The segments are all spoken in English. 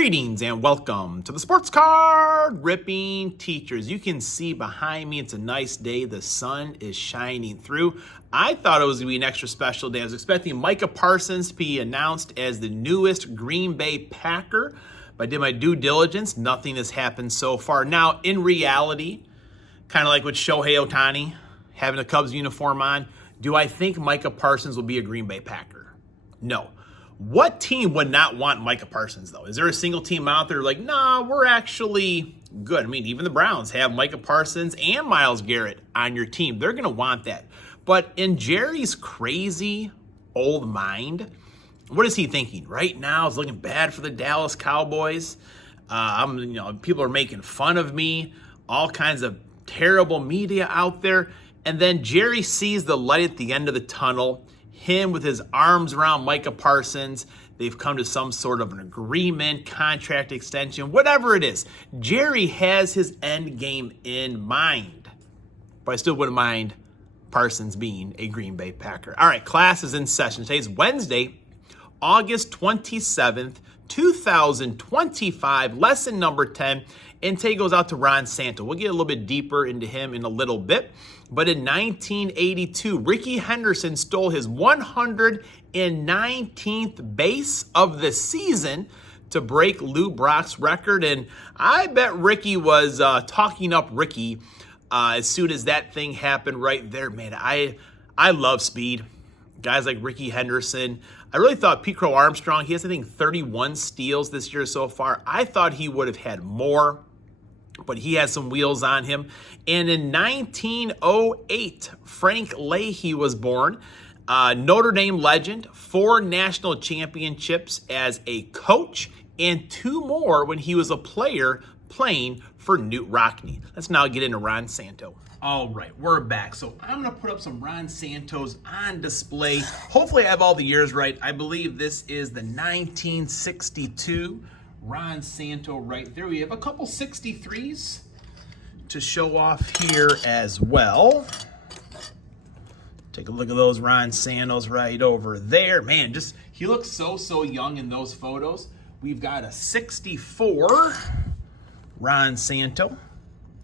Greetings and welcome to the Sports Card Ripping Teachers. You can see behind me, it's a nice day. The sun is shining through. I thought it was going to be an extra special day. I was expecting Micah Parsons to be announced as the newest Green Bay Packer. But I did my due diligence. Nothing has happened so far. Now, in reality, kind of like with Shohei Ohtani having a Cubs uniform on, do I think Micah Parsons will be a Green Bay Packer? No. What team would not want Micah Parsons, though? Is there a single team out there like, nah, we're actually good? I mean, even the Browns have Micah Parsons and Myles Garrett on your team. They're going to want that. But in Jerry's crazy old mind, what is he thinking? Right now, it's looking bad for the Dallas Cowboys. People are making fun of me. All kinds of terrible media out there. And then Jerry sees the light at the end of the tunnel. Him with his arms around Micah Parsons. They've come to some sort of an agreement, contract extension, whatever it is. Jerry has his end game in mind. But I still wouldn't mind Parsons being a Green Bay Packer. All right, class is in session. Today's Wednesday, August 27th, 2025, lesson number 10. And today goes out to Ron Santo. We'll get a little bit deeper into him in a little bit. But in 1982, Rickey Henderson stole his 119th base of the season to break Lou Brock's record. And I bet Rickey was talking up Rickey as soon as that thing happened right there. Man, I love speed. Guys like Rickey Henderson. I really thought Pete Crow Armstrong, he has, I think, 31 steals this year so far. I thought he would have had more, but he has some wheels on him. And in 1908, Frank Leahy was born. Notre Dame legend, 4 national championships as a coach, and 2 more when he was a player playing for Newt Rockne. Let's now get into Ron Santo. All right, we're back. So I'm going to put up some Ron Santos on display. Hopefully I have all the years right. I believe this is the 1962 Ron Santo right there. We have a couple 63s to show off here as well. Take a look at those Ron Santos right over there. Man, he looks so young in those photos. We've got a 64 Ron Santo.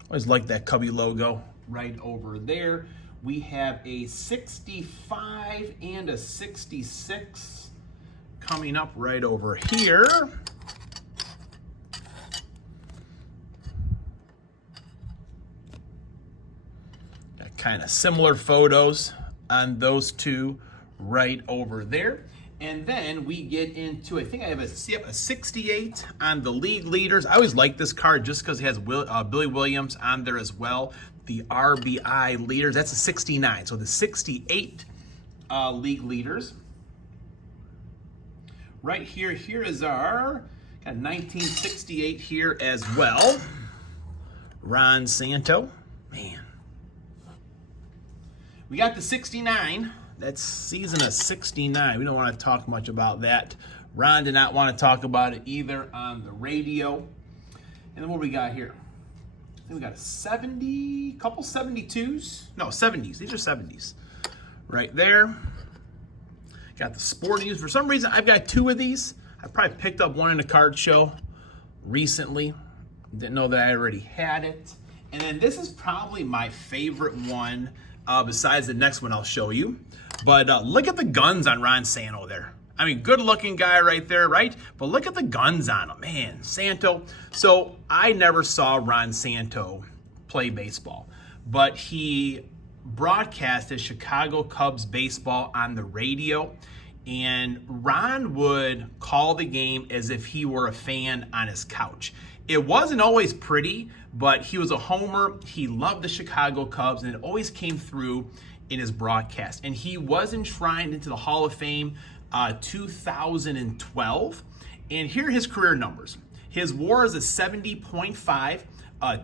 Always like that Cubby logo right over there. We have a 65 and a 66 coming up right over here. Got kind of similar photos on those two right over there. And then we get into, I think I have a 68 on the league leaders. I always like this card just because it has Billy Williams on there as well. The RBI leaders, that's a 69. So the 68 league leaders. Right here is our got 1968 here as well. Ron Santo, man. We got the 69. That's season of 69. We don't want to talk much about that. Ron did not want to talk about it either on the radio. And then what we got here? I think we got a 70, couple 72s. No, 70s. These are 70s. Right there. Got the sporting news. For some reason, I've got 2 of these. I probably picked up one in a card show recently. Didn't know that I already had it. And then this is probably my favorite one besides the next one I'll show you. But look at the guns on Ron Santo there. I mean, good-looking guy right there, right? But look at the guns on him. Man, Santo. So I never saw Ron Santo play baseball, but he broadcasted Chicago Cubs baseball on the radio, and Ron would call the game as if he were a fan on his couch. It wasn't always pretty, but he was a homer. He loved the Chicago Cubs, and it always came through in his broadcast. And he was enshrined into the Hall of Fame 2012. And here are his career numbers. His WAR is a 70.5,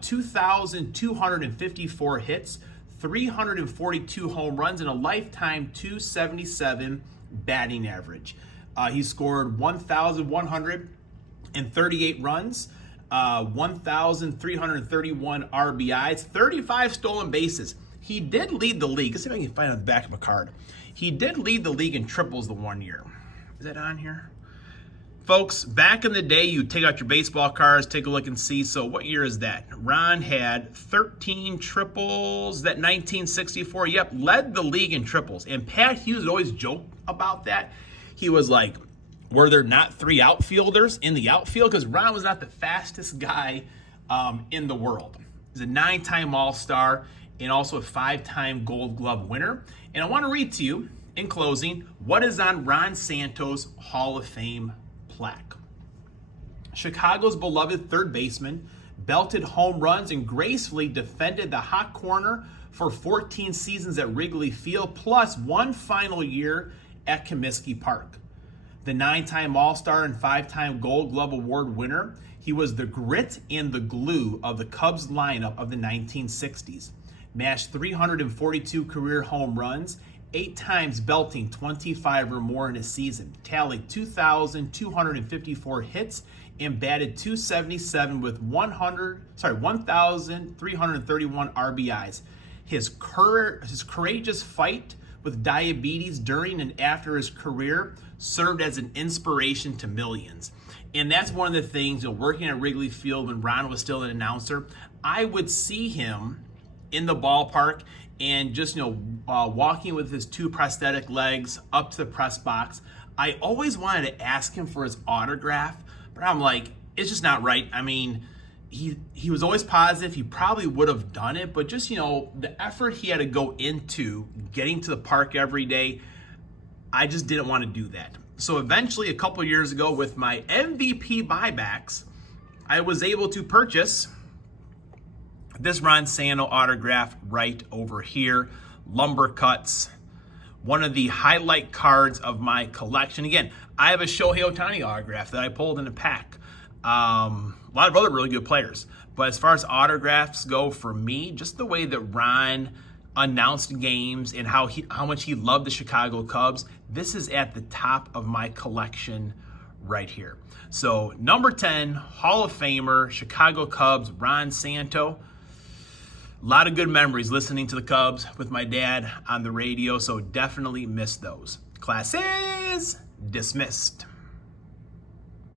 2,254 hits, 342 home runs, and a lifetime 277 batting average. He scored 1,138 runs, 1,331 RBIs, 35 stolen bases. He did lead the league. Let's see if I can find it on the back of a card. He did lead the league in triples the one year. Is that on here? Folks, back in the day, you take out your baseball cards, take a look and see. So what year is that? Ron had 13 triples. That 1964, yep, led the league in triples. And Pat Hughes would always joke about that. He was like, were there not 3 outfielders in the outfield? Because Ron was not the fastest guy in the world. He's a 9-time All-Star and also a 5-time Gold Glove winner. And I want to read to you, in closing, what is on Ron Santo's Hall of Fame plaque. Chicago's beloved third baseman belted home runs and gracefully defended the hot corner for 14 seasons at Wrigley Field, plus 1 final year at Comiskey Park. The 9-time All-Star and 5-time Gold Glove Award winner, he was the grit and the glue of the Cubs lineup of the 1960s. Mashed 342 career home runs, 8 times belting 25 or more in a season, tallied 2,254 hits, and batted .277 with 1,331 RBIs. His courageous fight with diabetes during and after his career served as an inspiration to millions. And that's one of the things, working at Wrigley Field when Ron was still an announcer, I would see him in the ballpark and just, walking with his 2 prosthetic legs up to the press box. I always wanted to ask him for his autograph, but I'm like, it's just not right. I mean, he was always positive. He probably would have done it, but just, the effort he had to go into getting to the park every day, I just didn't want to do that. So eventually, a couple years ago, with my MVP buybacks, I was able to purchase this Ron Santo autograph right over here, Lumber Cuts, one of the highlight cards of my collection. Again, I have a Shohei Ohtani autograph that I pulled in a pack. A lot of other really good players. But as far as autographs go, for me, just the way that Ron announced games and how much he loved the Chicago Cubs, this is at the top of my collection right here. So number 10, Hall of Famer, Chicago Cubs, Ron Santo. A lot of good memories listening to the Cubs with my dad on the radio, so definitely miss those. Class is dismissed.